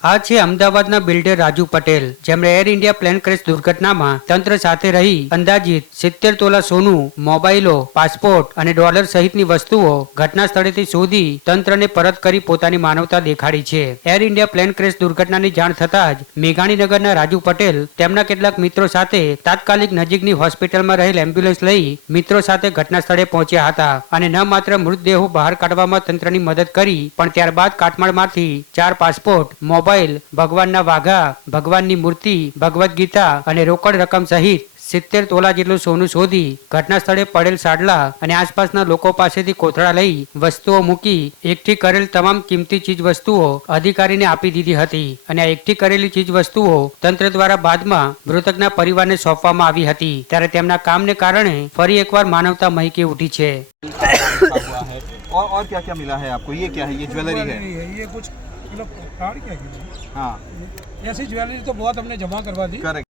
આ છે અમદાવાદના બિલ્ડર રાજુ પટેલ. જેમણે એર ઇન્ડિયા પ્લેન ક્રેશ દુર્ઘટનામાં તંત્ર સાથે રહી અંદાજિત સિત્તેર તોલા સોનું, મોબાઈલો, પાસપોર્ટ અને ડોલર સહિતની વસ્તુઓ ઘટના સ્થળેથી શોધી તંત્રને પરત કરી પોતાની માનવતા દેખાડી છે. એર ઇન્ડિયા પ્લેન ક્રેશ દુર્ઘટનાની જાણ થતાં જ મેઘાણીનગરના રાજુ પટેલ તેમના કેટલાક મિત્રો સાથે તાત્કાલિક નજીકની હોસ્પિટલમાં રહેલ એમ્બ્યુલન્સ લઈ મિત્રો સાથે ઘટના સ્થળે પહોંચ્યા હતા અને ન માત્ર મૃતદેહો બહાર કાઢવામાં તંત્રની મદદ કરી, પણ ત્યારબાદ કાટમાળમાંથી ચાર પાસપોર્ટ, મોબાઈલ મોબાઈલ ભગવાનના વાઘા ભગવાનની મૂર્તિ ભગવદ્ ગીતા અને રોકડ રકમ સહિત સિત્તેર તોલા જેટલું સોનું શોધી ઘટના સ્થળે પડેલ સાડલા અને આસપાસના લોકો પાસેથી કોથળા લઈ વસ્તુઓ મૂકી એકઠી કરેલ તમામ કિંમતી ચીજ વસ્તુઓ અધિકારીને આપી દીધી હતી અને આ એકઠી કરેલી ચીજ વસ્તુઓ તંત્ર દ્વારા બાદમાં મૃતકના પરિવારને સોંપવામાં આવી હતી. ત્યારે તેમના કામને કારણે ફરી એકવાર માનવતા મહિકી ઉઠી છે. और और क्या क्या मिला है आपको ये क्या है ये ज्वेलरी है नहीं है ये कुछ मतलब कार्ड क्या है हाँ ऐसी ज्वेलरी तो बहुत हमने जमा करवा दी करेक्ट